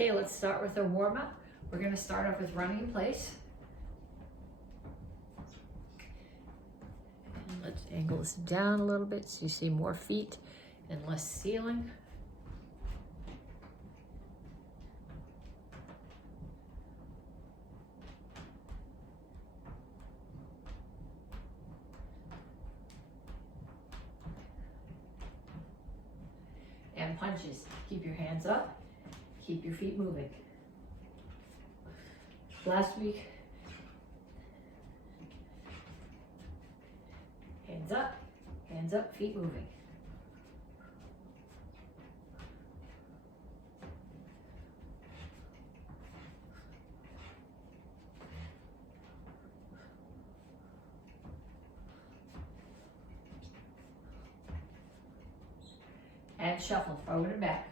Okay, let's start with our warm-up. We're going to start off with running in place. And let's angle this down a little bit so you see more feet and less ceiling. And punches. Keep your hands up. Keep your feet moving. Last week, hands up, feet moving. And shuffle forward and back.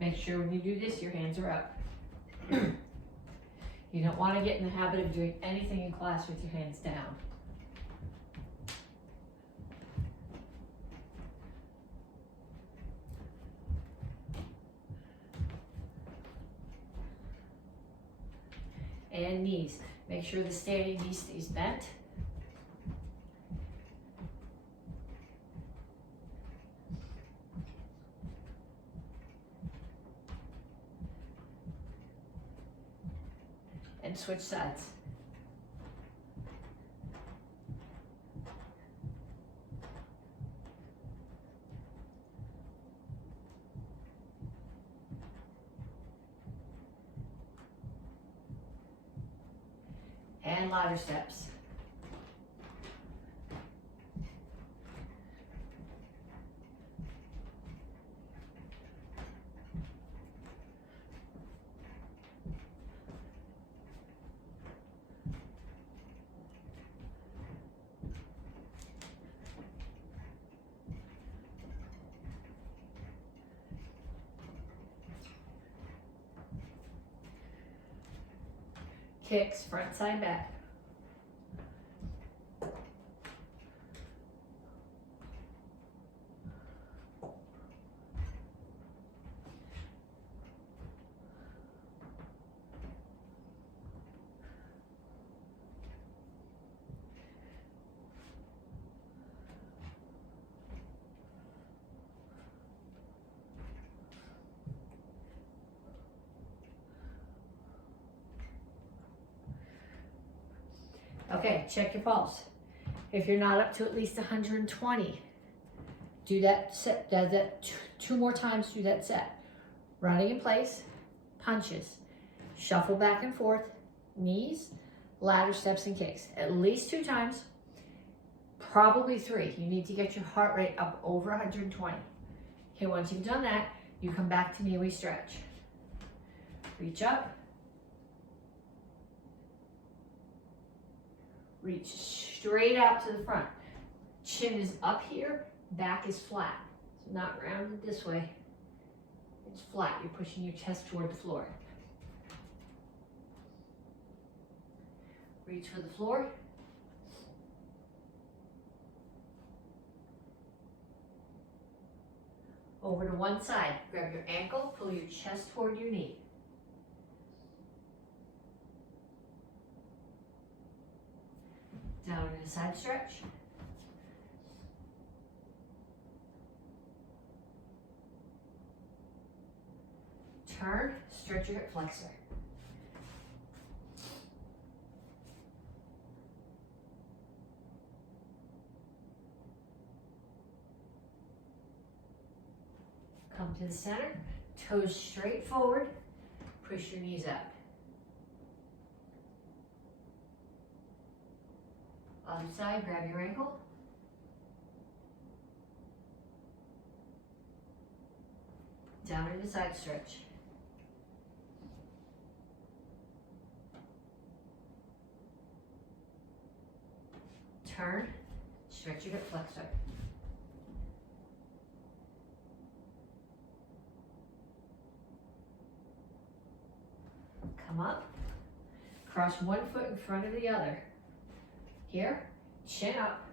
Make sure when you do this, your hands are up. You don't want to get in the habit of doing anything in class with your hands down. And knees. Make sure the standing knee stays bent. And switch sides. And ladder steps. Kicks, front, side, back. Okay, check your pulse. If you're not up to at least 120, do that set, two more times, do that set. Running in place, punches, shuffle back and forth, knees, ladder steps and kicks. At least 2 times, probably 3. You need to get your heart rate up over 120. Okay, once you've done that, you come back to me, we stretch. Reach up. Reach straight out to the front. Chin is up here, back is flat. It's not rounded this way. It's flat. You're pushing your chest toward the floor. Reach for the floor. Over to one side. Grab your ankle, pull your chest toward your knee. Down in a side stretch. Turn, stretch your hip flexor. Come to the center, toes straight forward, push your knees up. Other side, grab your ankle. Down in the side stretch. Turn, stretch your hip flexor. Come up, cross one foot in front of the other. Here, chin up,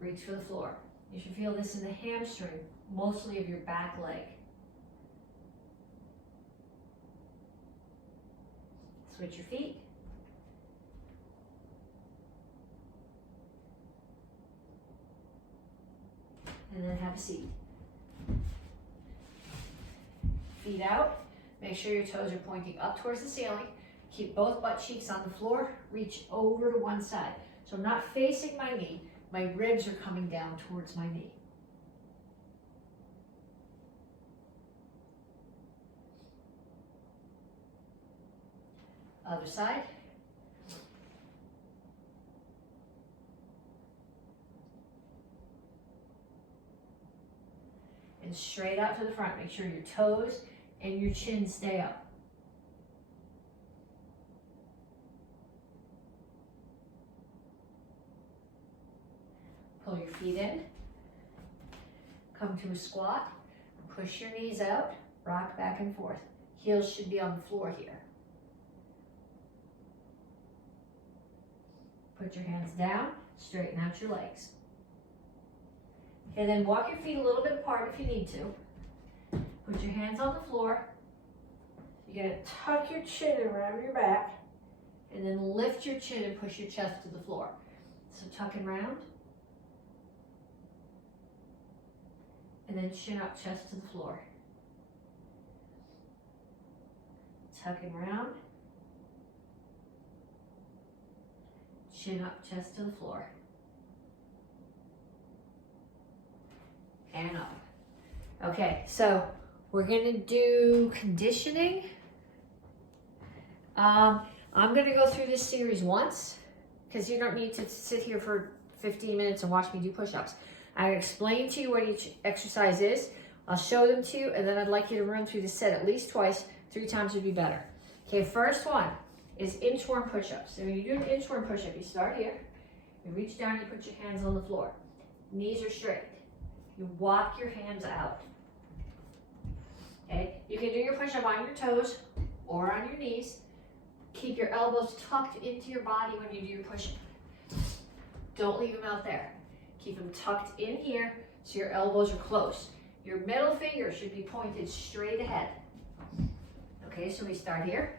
reach for the floor. You should feel this in the hamstring, mostly of your back leg. Switch your feet. And then have a seat. Feet out. Make sure your toes are pointing up towards the ceiling. Keep both butt cheeks on the floor. Reach over to one side. So I'm not facing my knee. My ribs are coming down towards my knee. Other side. And straight out to the front. Make sure your toes and your chin stay up. Pull your feet in. Come to a squat. Push your knees out. Rock back and forth. Heels should be on the floor here. Put your hands down. Straighten out your legs. Okay, then walk your feet a little bit apart if you need to. Put your hands on the floor. You're going to tuck your chin around your back and then lift your chin and push your chest to the floor. So tuck and round. And then chin up, chest to the floor. Tuck and round. Chin up, chest to the floor. And up. Okay, so we're gonna do conditioning. I'm gonna go through this series once because you don't need to sit here for 15 minutes and watch me do push-ups. I explain to you what each exercise is. I'll show them to you, and then I'd like you to run through the set at least twice. 3 times would be better. Okay, first one is inchworm push-ups. So when you do an inchworm push-up, you start here, you reach down, you put your hands on the floor. Knees are straight. You walk your hands out. Okay, you can do your push-up on your toes or on your knees. Keep your elbows tucked into your body when you do your push-up. Don't leave them out there. Keep them tucked in here so your elbows are close. Your middle finger should be pointed straight ahead. Okay, so we start here.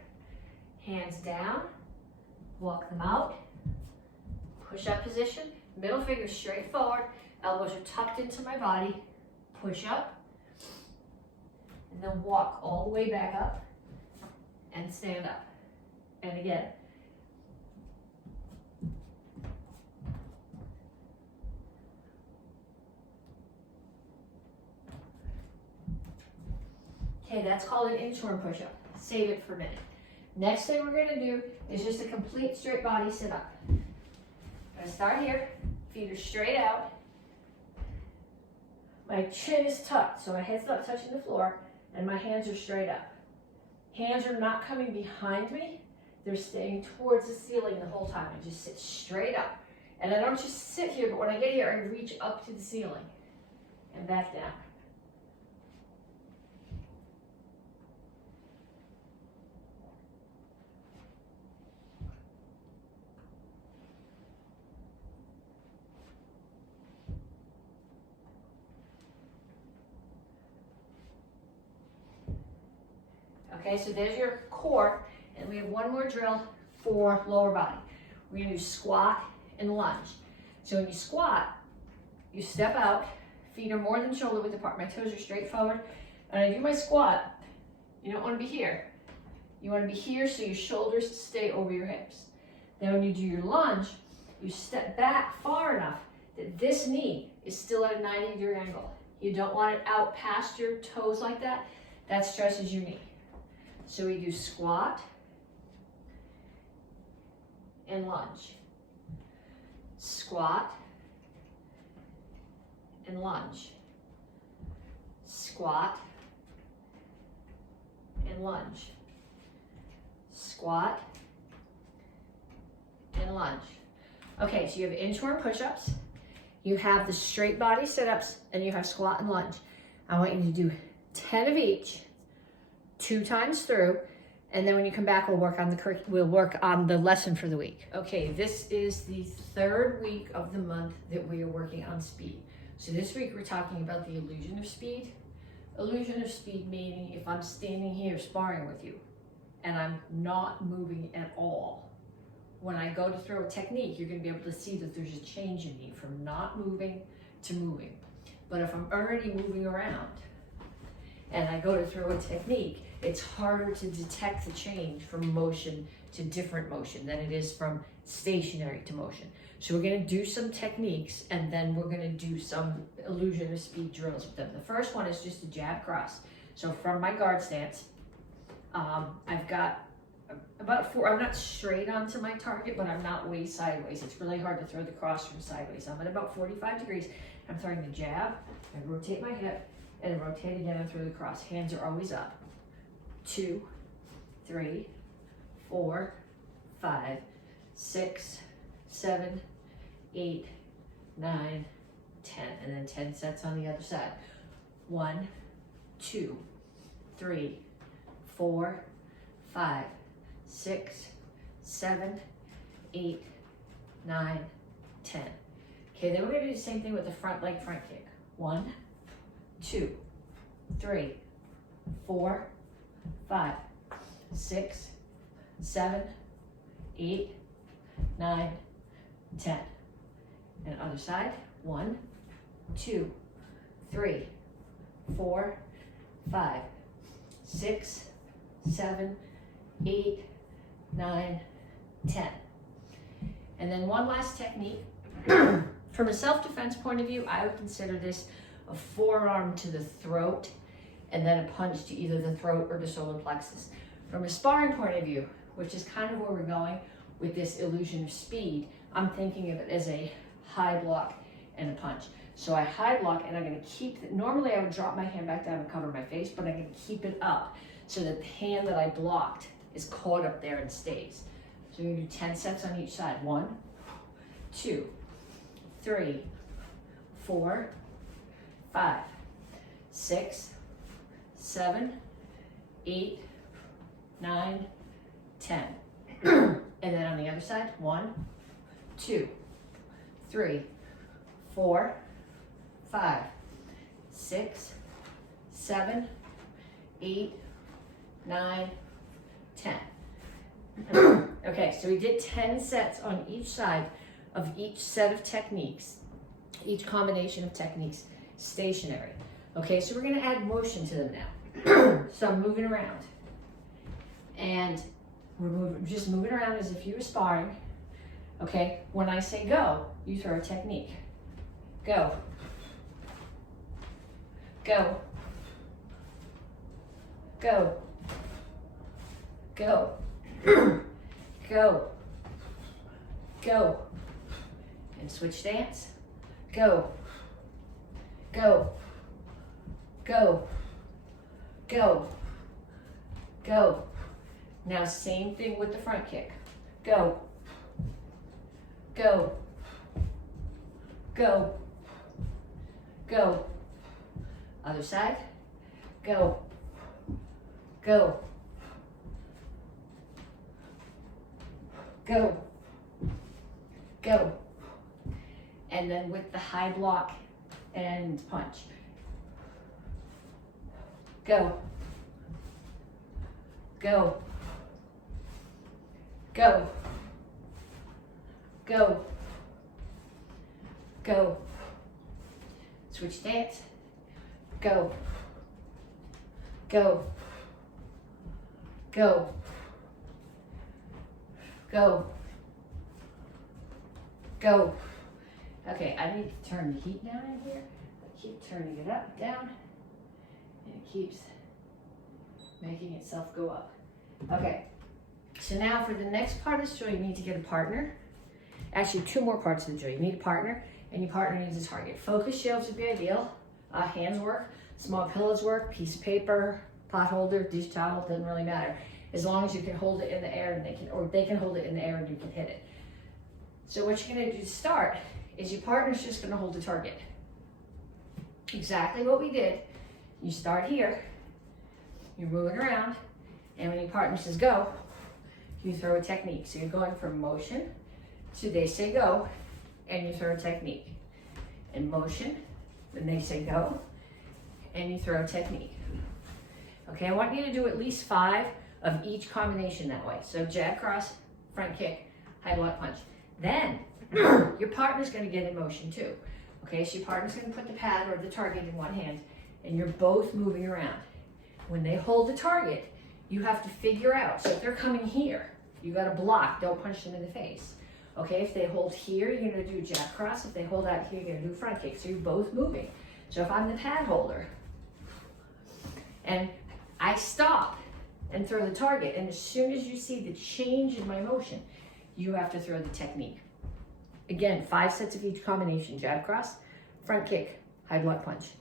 Hands down, walk them out. Push-up position, middle finger straight forward. Elbows are tucked into my body. Push up. And then walk all the way back up and stand up. And again. Okay, that's called an inchworm push-up. Save it for a minute. Next thing we're gonna do is just a complete straight body sit-up. I'm gonna start here. Feet are straight out. My chin is tucked, so my head's not touching the floor, and my hands are straight up. Hands are not coming behind me. They're staying towards the ceiling the whole time. I just sit straight up. And I don't just sit here, but when I get here, I reach up to the ceiling and back down. Okay, so there's your core, and we have one more drill for lower body. We're gonna do squat and lunge. So when you squat, you step out, feet are more than shoulder width apart, my toes are straight forward. When I do my squat, you don't wanna be here. You wanna be here so your shoulders stay over your hips. Then when you do your lunge, you step back far enough that this knee is still at a 90-degree angle. You don't want it out past your toes like that. That stresses your knee. So we do squat and lunge. Squat and lunge. Squat and lunge. Squat and lunge. Okay, so you have inchworm push-ups, you have the straight body sit-ups, and you have squat and lunge. I want you to do 10 of each, 2 times through, And then when you come back, we'll work on the lesson for the week. Okay, this is the third week of the month that we are working on speed. So this week we're talking about the illusion of speed. Illusion of speed meaning if I'm standing here sparring with you and I'm not moving at all, when I go to throw a technique, you're going to be able to see that there's a change in me from not moving to moving. But if I'm already moving around and I go to throw a technique, it's harder to detect the change from motion to different motion than it is from stationary to motion. So we're going to do some techniques, and then we're going to do some illusion of speed drills with them. The first one is just a jab cross. So from my guard stance, I've got about 4, I'm not straight onto my target, but I'm not way sideways. It's really hard to throw the cross from sideways. I'm at about 45 degrees. I'm throwing the jab, I rotate my hip, and rotate again and throw the cross. Hands are always up. 2, 3, 4, 5, 6, 7, 8, 9, 10. And then 10 sets on the other side. 1, 2, 3, 4, 5, 6, 7, 8, 9, 10. Okay, then we're going to do the same thing with the front leg front kick. 1, 2, 3, 4, 5, 6, 7, 8, 9, 10. And other side. 1, 2, 3, 4, 5, 6, 7, 8, 9, 10. And then one last technique. From a self-defense point of view, I would consider this a forearm to the throat and then a punch to either the throat or the solar plexus. From a sparring point of view, which is kind of where we're going with this illusion of speed, I'm thinking of it as a high block and a punch. So I high block, and I'm going to keep, normally I would drop my hand back down and cover my face, but I'm going to keep it up so that the hand that I blocked is caught up there and stays. So we're going to do 10 sets on each side. 1, 2, 3, 4, 5, 6, 7, 8, 9, 10. And then on the other side, 1, 2, 3, 4, 5, 6, 7, 8, 9, 10. Okay, so we did 10 sets on each side of each set of techniques, each combination of techniques, stationary. Okay, so we're going to add motion to them now. So I'm moving around, and we're just moving around as if you were sparring. Okay, when I say go, you throw a technique. Go. Go. Go. Go. Go. Go. And switch stance. Go. Go. Go. Go. Go. Now same thing with the front kick. Go. Go. Go. Go. Other side. Go. Go. Go. Go. And then with the high block and punch. Go. Go. Go. Go. Go. Switch stance. Go. Go. Go. Go. Go. Okay, I need to turn the heat down in here. I keep turning it up, down, and it keeps making itself go up. Okay, so now for the next part of this drill, you need to get a partner. Actually, 2 more parts of the drill. You need a partner, and your partner needs a target. Focus shields would be ideal. Hands work, small pillows work, piece of paper, pot holder, dish towel, doesn't really matter. As long as you can hold it in the air, and they can hold it in the air and you can hit it. So what you're gonna do to start is your partner's just gonna hold the target. Exactly what we did. You start here, you're moving around, And when your partner says go, you throw a technique. So you're going from motion to they say go, and you throw a technique. And motion, then they say go, and you throw a technique. Okay, I want you to do at least 5 of each combination that way. So jab, cross, front kick, high block punch. Then your partner's gonna get in motion too. Okay, so your partner's gonna put the pad or the target in one hand, and you're both moving around. When they hold the target, you have to figure out, so if they're coming here, you gotta block, don't punch them in the face. Okay, if they hold here, you're gonna do jab cross. If they hold out here, you're gonna do front kick. So you're both moving. So if I'm the pad holder, and I stop and throw the target, and as soon as you see the change in my motion, you have to throw the technique. Again, 5 sets of each combination, jab cross, front kick, high block punch.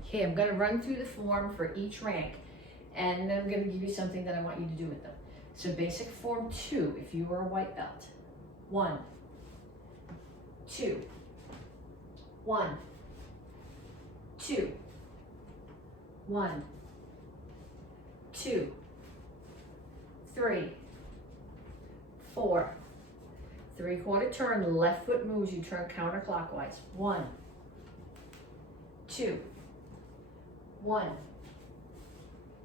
Okay, I'm gonna run through the form for each rank, and then I'm gonna give you something that I want you to do with them. So basic form 2, if you were a white belt. 1, 2, 1, 2, 1, 2, 3, 4. 3/4 turn, the left foot moves, you turn counterclockwise. 1, 2, 1,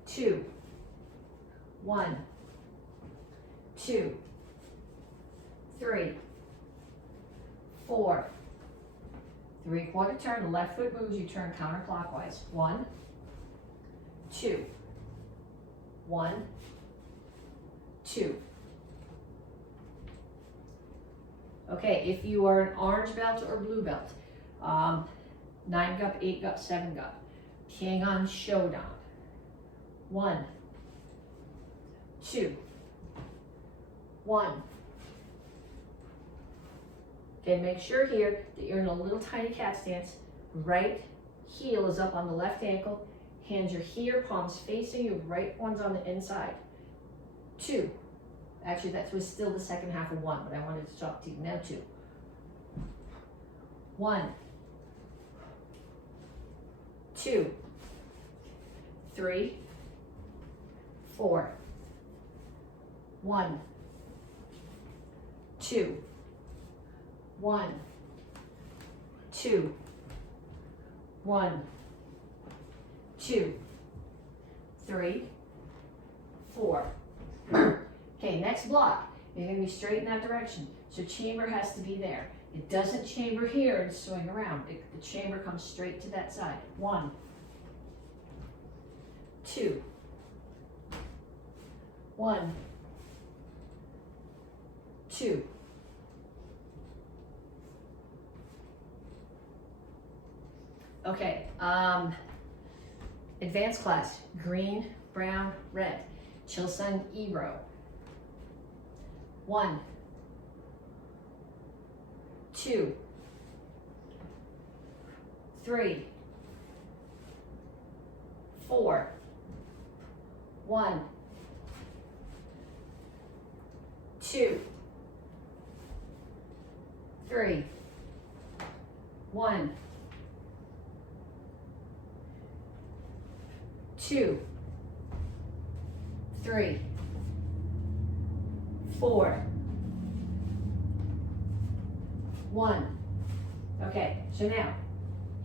2, 1, 2, 3, 4. 3/4 turn, the left foot moves, you turn counterclockwise. 1, 2, 1, 2. Okay, if you are an orange belt or blue belt, 9 gup, 8 gup, 7 gup, King on Showdown. 1, 2, 1. Okay, make sure here that you're in a little tiny cat stance. Right heel is up on the left ankle. Hands are here, palms facing you, right one's on the inside. 2. Actually, that was still the second half of 1, but I wanted to talk to you. Now 2. 1, 2, 3, 4. 1, 2, 1, 2, 1, 2, 3, 4. Okay, next block. You're going to be straight in that direction. So chamber has to be there. It doesn't chamber here and swing around. The chamber comes straight to that side. 1, 2, 1, 2. Okay, advanced class, green, brown, red. Chilsung E-row. 1, 2, 3, 4. 1, 2, 3, 1, 2, 3, 4. 1. Okay, so now,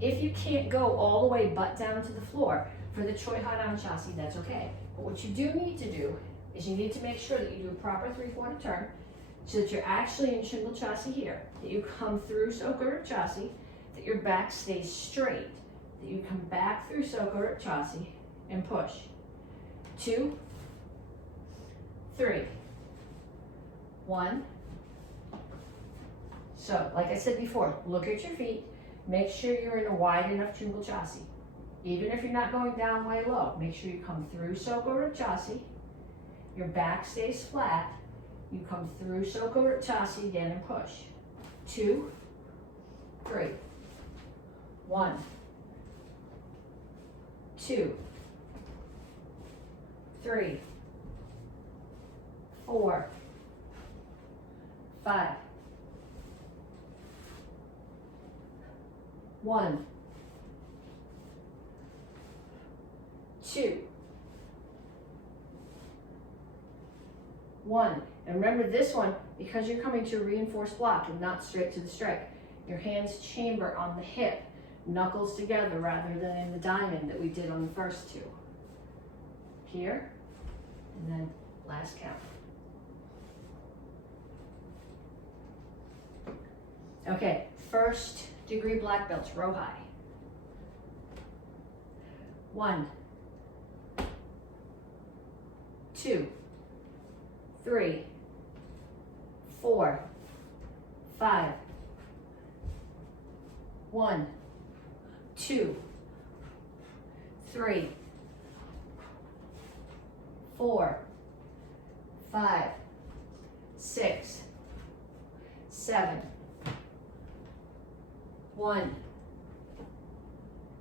if you can't go all the way butt down to the floor for the Choi Ha down chassis, that's okay. But what you do need to do is you need to make sure that you do a proper 3/4 turn so that you're actually in shingle chassis here, that you come through Sokoru chassis, that your back stays straight, that you come back through Sokoru chassis and push. 2, 3. 1. So, like I said before, look at your feet. Make sure you're in a wide enough shingle chassis. Even if you're not going down way low, make sure you come through Sokoru chassis. Your back stays flat. You come through Sokoru chassis again and push. 2, 3. 1, 2, 3, 4, 5. 1, 2, 1. And remember this one, because you're coming to a reinforced block and not straight to the strike, your hands chamber on the hip, knuckles together rather than in the diamond that we did on the first two. Here, and then last count. Okay, first degree black belts, row high. 1, 2, 3, 4, 5. 1, 2, 3, 4, 5, 6, 7. 1,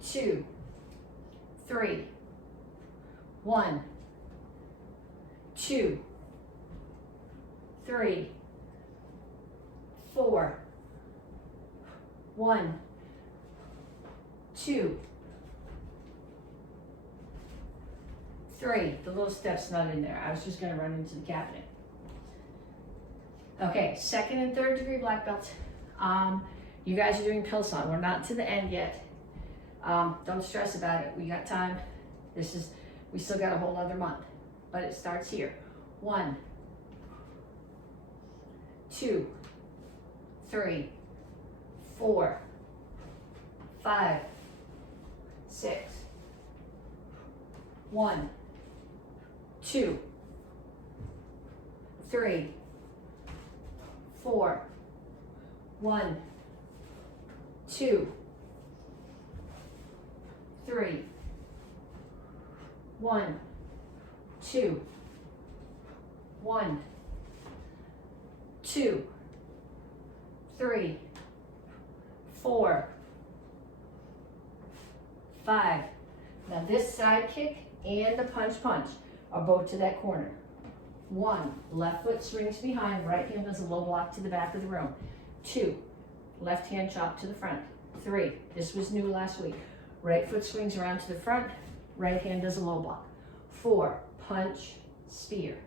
2, 3. 1, 2, 3, 4. 1, 2, 3. The little step's not in there. I was just going to run into the cabinet. Okay, second and third degree black belt. You guys are doing Pilsen. We're not to the end yet. Don't stress about it. We got time. We still got a whole other month, but it starts here. 1, 2, 3, 4, 5, 6. 1, 2, 3, 4. 1, 2, 3. 1, 2. 1, 2, 3, 4, 5. Now this side kick and the punch are both to that corner. 1, left foot swings behind, right hand does a low block to the back of the room. 2, left hand chop to the front. 3, this was new last week. Right foot swings around to the front, right hand does a low block. 4, punch, spear.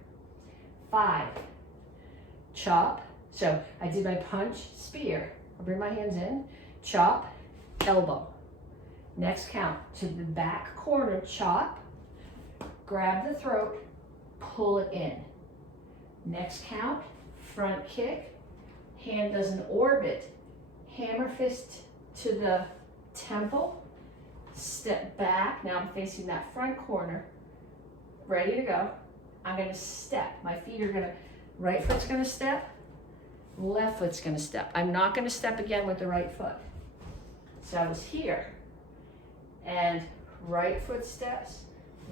5, chop. So I did my punch, spear. I'll bring my hands in, chop, elbow. Next count to the back corner, chop, grab the throat, pull it in. Next count, front kick, hand does an orbit, hammer fist to the temple, step back. Now I'm facing that front corner, ready to go. I'm gonna step. My feet are gonna, right foot's gonna step, left foot's gonna step. I'm not gonna step again with the right foot. So I was here, and right foot steps,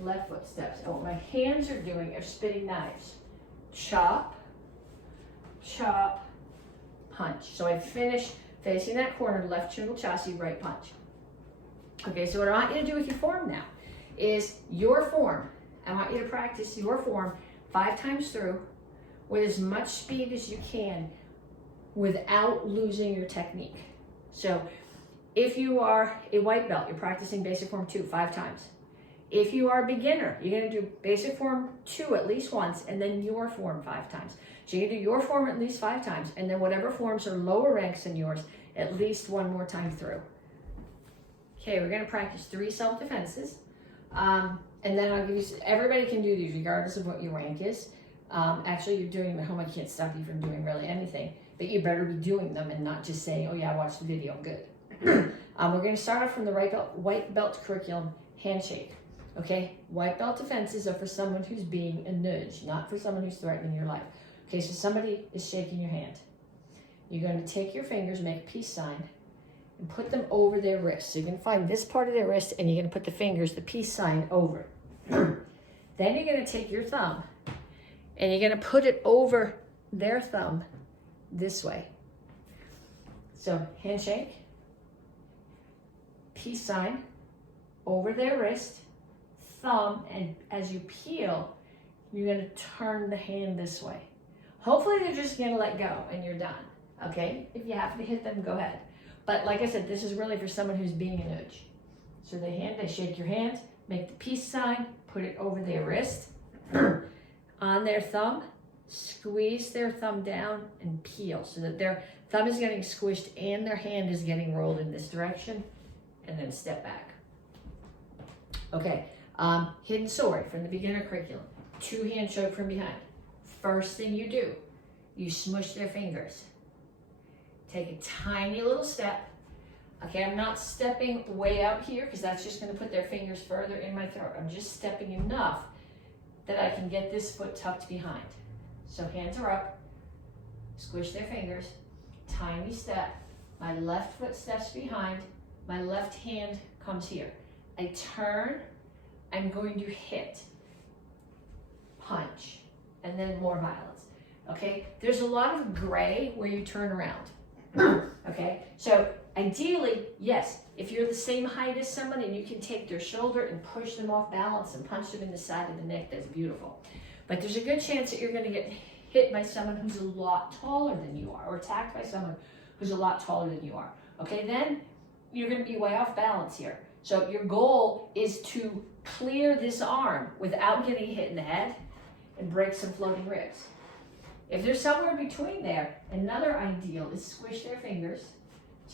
left foot steps. And what my hands are doing are spitting knives. Chop, chop, punch. So I finish facing that corner, left triple chassis, right punch. Okay, so what I want you to do with your form now is your form. I want you to practice your form 5 times through with as much speed as you can without losing your technique. So if you are a white belt, you're practicing basic form 2 5 times. If you are a beginner, you're gonna do basic form 2 at least once and then your form 5 times. So you're gonna do your form at least 5 times and then whatever forms are lower ranks than yours, at least 1 more time through. Okay, we're gonna practice 3 self-defenses. And then I'll give you, everybody can do these regardless of what your rank is. Actually, you're doing them at home. I can't stop you from doing really anything, but you better be doing them and not just saying, oh yeah, I watched the video, I'm good. We're gonna start off from the white belt curriculum, handshake. Okay, white belt defenses are for someone who's being a nudge, not for someone who's threatening your life. Okay, so somebody is shaking your hand. You're going to take your fingers, make a peace sign, and put them over their wrist. So you're going to find this part of their wrist, and you're going to put the fingers, the peace sign, over. Then you're going to take your thumb, and you're going to put it over their thumb this way. So handshake, peace sign, over their wrist, thumb, and as you peel, you're going to turn the hand this way. Hopefully they're just going to let go and you're done. Okay, if you have to hit them, go ahead. But like I said, this is really for someone who's being a nudge. So they shake your hand, make the peace sign, put it over their wrist, on their thumb, squeeze their thumb down and peel so that their thumb is getting squished and their hand is getting rolled in this direction, and then step back. Okay, hidden sword from the beginner curriculum. 2-hand choke from behind. First thing you do, you smush their fingers. Take a tiny little step. Okay, I'm not stepping way out here because that's just going to put their fingers further in my throat. I'm just stepping enough that I can get this foot tucked behind. So hands are up, squish their fingers, tiny step. My left foot steps behind, my left hand comes here. I turn, I'm going to hit, punch, and then more violence. Okay, there's a lot of gray where you turn around. Okay, so ideally, yes, if you're the same height as someone and you can take their shoulder and push them off balance and punch them in the side of the neck, that's beautiful. But there's a good chance that you're going to get hit by someone who's a lot taller than you are, or attacked by someone who's a lot taller than you are. Okay, then you're going to be way off balance here. So your goal is to clear this arm without getting hit in the head and break some floating ribs. If there's somewhere between there, another ideal is squish their fingers,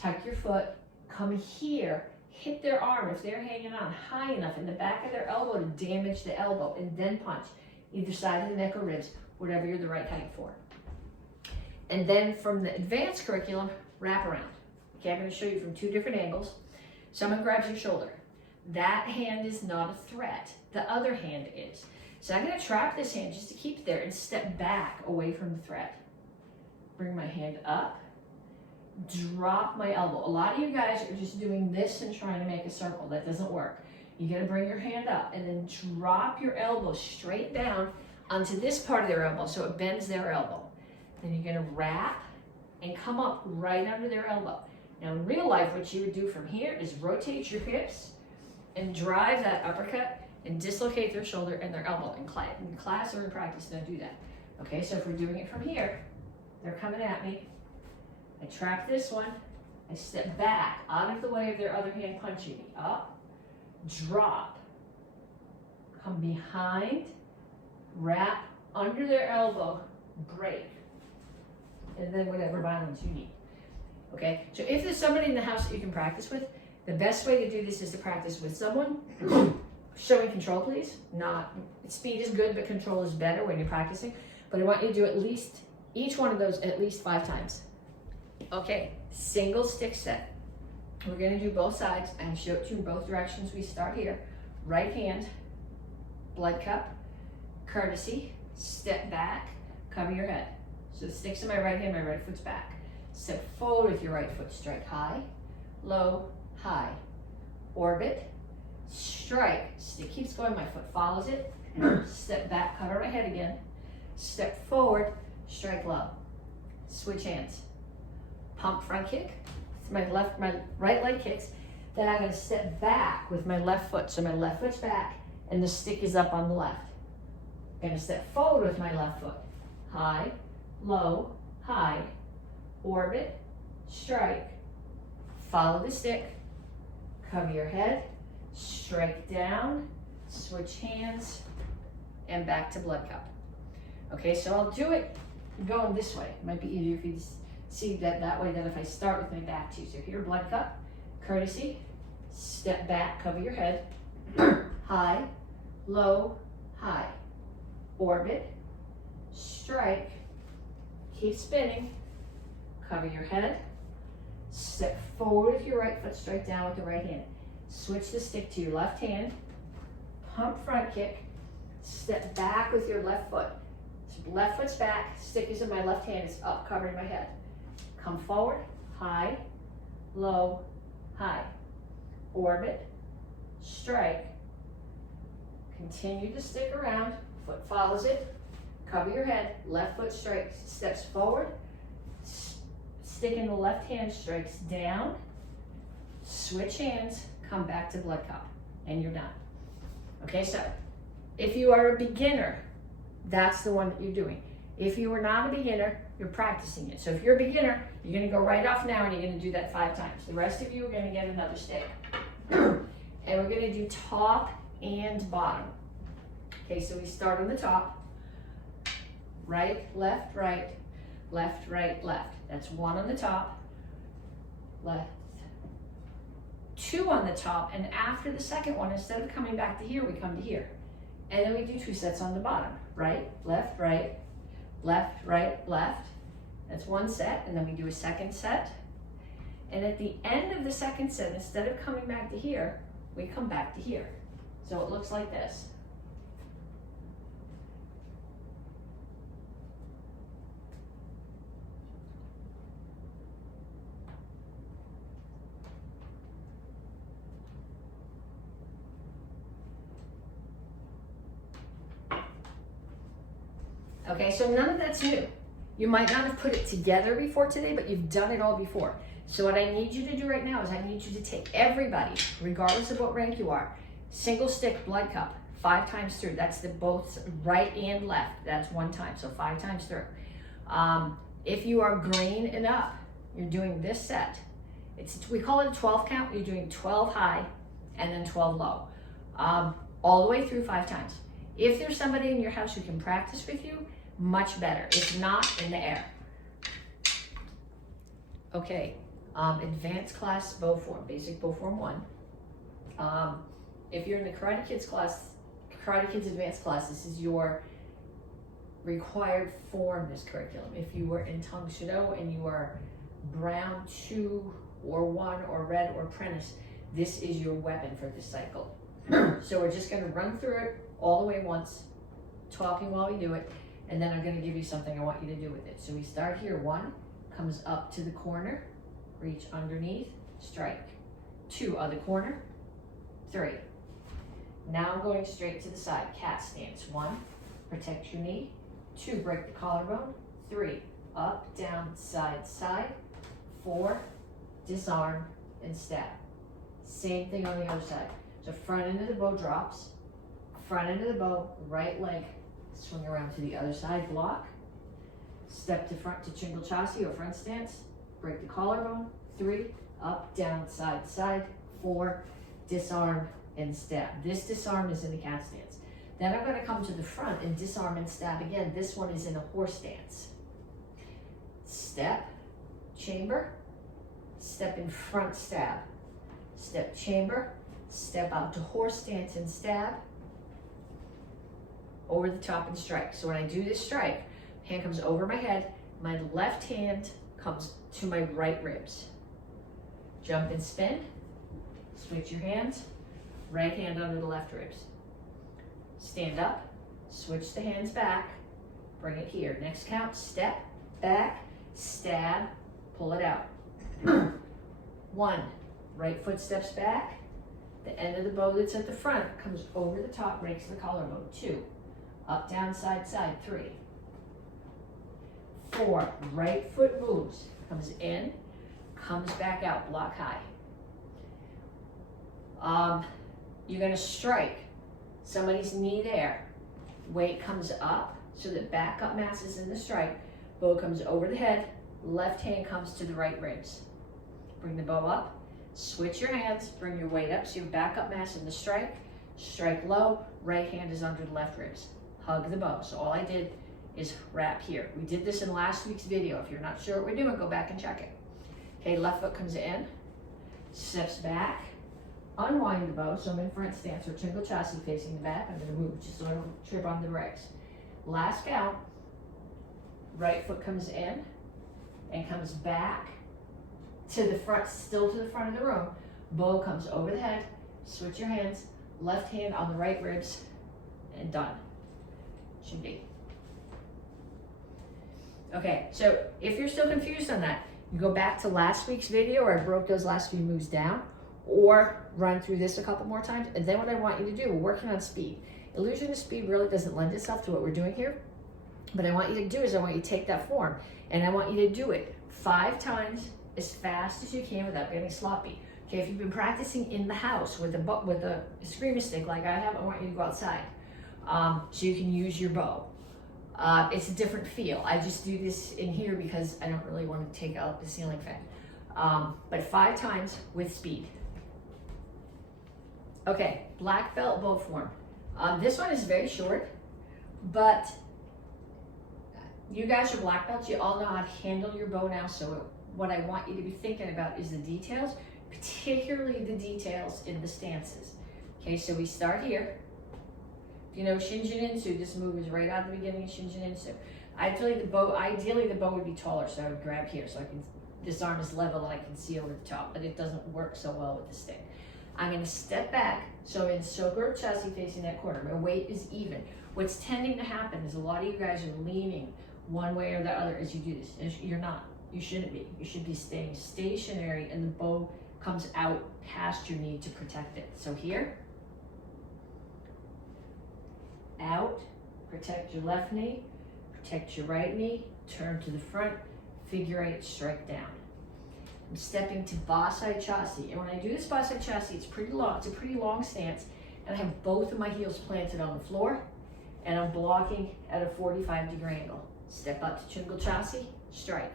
tuck your foot, come here, hit their arm if they're hanging on high enough in the back of their elbow to damage the elbow, and then punch either side of the neck or ribs, whatever you're the right height for. And then from the advanced curriculum, wrap around. Okay, I'm going to show you from 2 different angles. Someone grabs your shoulder. That hand is not a threat. The other hand is. So I'm going to trap this hand just to keep it there and step back away from the threat. Bring my hand up. Drop my elbow. A lot of you guys are just doing this and trying to make a circle. That doesn't work. You got to bring your hand up and then drop your elbow straight down onto this part of their elbow so it bends their elbow. Then you're going to wrap and come up right under their elbow. Now in real life, what you would do from here is rotate your hips and drive that uppercut and dislocate their shoulder and their elbow. In class or in practice, don't do that. Okay, so if we're doing it from here, they're coming at me. I trap this one. I step back out of the way of their other hand punching me. Up, drop, come behind, wrap under their elbow, break, and then whatever violence you need. Okay, so if there's somebody in the house that you can practice with, the best way to do this is to practice with someone. Showing control, please. Speed is good, but control is better when you're practicing. But I want you to do at least each one of those at least 5 times. Okay, single stick set. We're going to do both sides and show it to you in both directions. We start here. Right hand, blood cup, courtesy, step back, cover your head. So the stick's in my right hand, my right foot's back. Step forward with your right foot, strike high, low, high. Orbit, strike, stick keeps going, my foot follows it. Step back, cover my head again. Step forward, strike low. Switch hands. Pump front kick. My right leg kicks. Then I'm going to step back with my left foot. So my left foot's back and the stick is up on the left. I'm going to step forward with my left foot. High, low, high. Orbit, strike. Follow the stick. Cover your head. Strike down. Switch hands. And back to blood cup. Okay, so I'll do it going this way. It might be easier for you to see that way than if I start with my back too. So here, blood cup, courtesy, step back, cover your head, high, low, high, orbit, strike, keep spinning, cover your head, step forward with your right foot, strike down with the right hand, switch the stick to your left hand, pump front kick, step back with your left foot. So left foot's back, stick is in my left hand, it's up, covering my head. Come forward, high, low, high. Orbit, strike. Continue to stick around, foot follows it, cover your head, left foot strikes, steps forward, stick in the left hand, strikes down, switch hands, come back to blood cup, and you're done. Okay, so if you are a beginner, that's the one that you're doing. If you are not a beginner, you're practicing it. So if you're a beginner, you're going to go right off now and you're going to do that 5 times. The rest of you are going to get another stick. And we're going to do top and bottom. Okay, so we start on the top. right, left, right, left, right, left. That's 1 on the top, left, 2 on the top, and after the second one, instead of coming back to here, we come to here. And then we do 2 sets on the bottom, right, left, right, left, right, left. That's 1 set, and then we do a second set. And at the end of the second set, instead of coming back to here, we come back to here. So it looks like this. Okay, so none of that's new. You might not have put it together before today, but you've done it all before. So what I need you to do right now is I need you to take everybody, regardless of what rank you are, single stick blood cup, 5 times through. That's the both right and left. That's 1 time, so 5 times through. If you are green and up, you're doing this set. We call it a 12 count. You're doing 12 high and then 12 low, all the way through 5 times. If there's somebody in your house who can practice with you, much better. If not, in the air. Okay, advanced class bow form, basic bow form 1. If you're in the Karate Kids class, Karate Kids advanced class, this is your required form, this curriculum. If you were in Tang Soo Do and you are brown 2 or 1 or red or apprentice, this is your weapon for this cycle. So we're just going to run through it all the way once, talking while we do it, and then I'm going to give you something I want you to do with it. So we start here. 1, comes up to the corner, reach underneath, strike. 2, other corner, 3. Now I'm going straight to the side, cat stance. 1, protect your knee. 2, break the collarbone. 3, up, down, side, side. 4, disarm and stab. Same thing on the other side. So front end of the bow drops, front end of the bow, right leg, swing around to the other side, block, step to front to chingle chassi or front stance, break the collarbone. 3, up, down, side, side. 4, disarm and stab. This disarm is in the cat stance. Then I'm going to come to the front and disarm and stab again. This one is in a horse stance. Step, chamber, step in front, stab. Step, chamber, step out to horse stance and stab. Over the top and strike. So when I do this strike, hand comes over my head, my left hand comes to my right ribs. Jump and spin, switch your hands, right hand under the left ribs. Stand up, switch the hands back, bring it here. Next count, step, back, stab, pull it out. 1, right foot steps back, the end of the bow that's at the front comes over the top, breaks the collarbone. 2, up, down, side, side. 3, 4, right foot moves, comes in, comes back out, block high. You're gonna strike somebody's knee there. Weight comes up so that backup mass is in the strike. Bow comes over the head, left hand comes to the right ribs. Bring the bow up, switch your hands, bring your weight up so you have backup mass in the strike. Strike low, right hand is under the left ribs. Hug the bow. So all I did is wrap here. We did this in last week's video. If you're not sure what we're doing, go back and check it. Okay, left foot comes in, steps back, unwind the bow, so I'm in front stance or chingle chassis facing the back. I'm gonna move just so I don't trip on the legs. Last count, right foot comes in and comes back to the front, still to the front of the room. Bow comes over the head, switch your hands, left hand on the right ribs, and done. Should be. Okay, so if you're still confused on that, you go back to last week's video where I broke those last few moves down, or run through this a couple more times. And then what I want you to do, we're working on speed. Illusion of speed really doesn't lend itself to what we're doing here. But I want you to do is I want you to take that form and I want you to do it 5 times as fast as you can without getting sloppy. Okay, if you've been practicing in the house with a screamer stick like I have, I want you to go outside so you can use your bow. It's a different feel. I just do this in here because I don't really want to take out the ceiling fan. But 5 times with speed. Okay, black belt bow form. This one is very short, but you guys are black belts, you all know how to handle your bow now, so what I want you to be thinking about is the details, particularly the details in the stances. Okay, so we start here. You know, Shinjin-Insu, this move is right out of the beginning of Shinjin-Insu. Ideally the bow would be taller, so I would grab here so I can, this arm is level and I can see over the top, but it doesn't work so well with the stick. I'm gonna step back, so in Soger chassis facing that corner, my weight is even. What's tending to happen is a lot of you guys are leaning one way or the other as you do this. You're not, you shouldn't be. You should be staying stationary and the bow comes out past your knee to protect it. So here, out, protect your left knee, protect your right knee, turn to the front, figure 8, strike down. I'm stepping to Basai Chassis, and when I do this Basai Chassis, it's pretty long. It's a pretty long stance, and I have both of my heels planted on the floor, and I'm blocking at a 45-degree angle. Step up to Chungal Chassis, strike.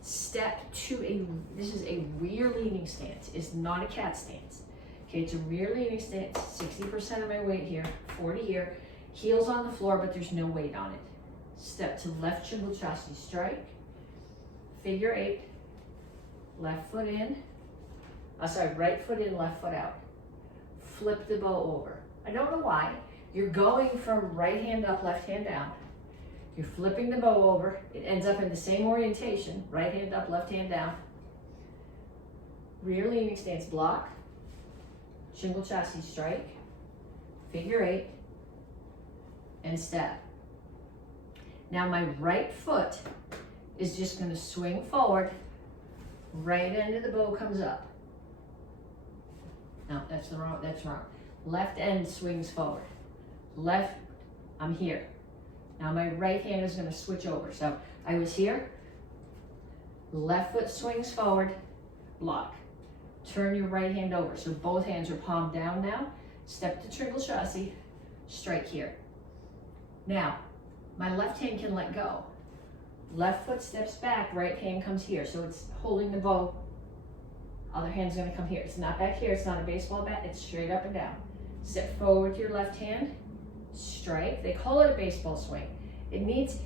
Step to this is a rear leaning stance. It's not a cat stance. Okay, it's a rear leaning stance, 60% of my weight here, 40 here, heels on the floor, but there's no weight on it. Step to left Chungal Chassis, strike, figure 8, left foot in, right foot in, left foot out. Flip the bow over. I don't know why. You're going from right hand up, left hand down. You're flipping the bow over. It ends up in the same orientation, right hand up, left hand down. Rear leaning stance, block, Chungal Chassis, strike, figure 8, and step. Now my right foot is just gonna swing forward, right end of the bow comes up. No, that's wrong. Left end swings forward. Left, I'm here. Now my right hand is gonna switch over. So I was here, left foot swings forward, block. Turn your right hand over. So both hands are palm down now. Step to Chungal Chassis, strike here. Now, my left hand can let go. Left foot steps back, right hand comes here. So it's holding the bow. Other hand's gonna come here. It's not back here, it's not a baseball bat, it's straight up and down. Step forward with your left hand, strike. They call it a baseball swing. It needs,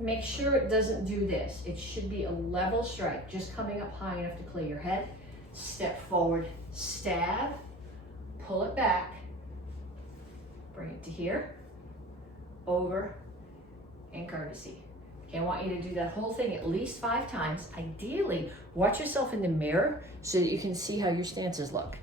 make sure it doesn't do this. It should be a level strike, just coming up high enough to clear your head. Step forward, stab, pull it back, bring it to here, over, and courtesy. Okay, I want you to do that whole thing at least 5 times. Ideally, watch yourself in the mirror so that you can see how your stances look.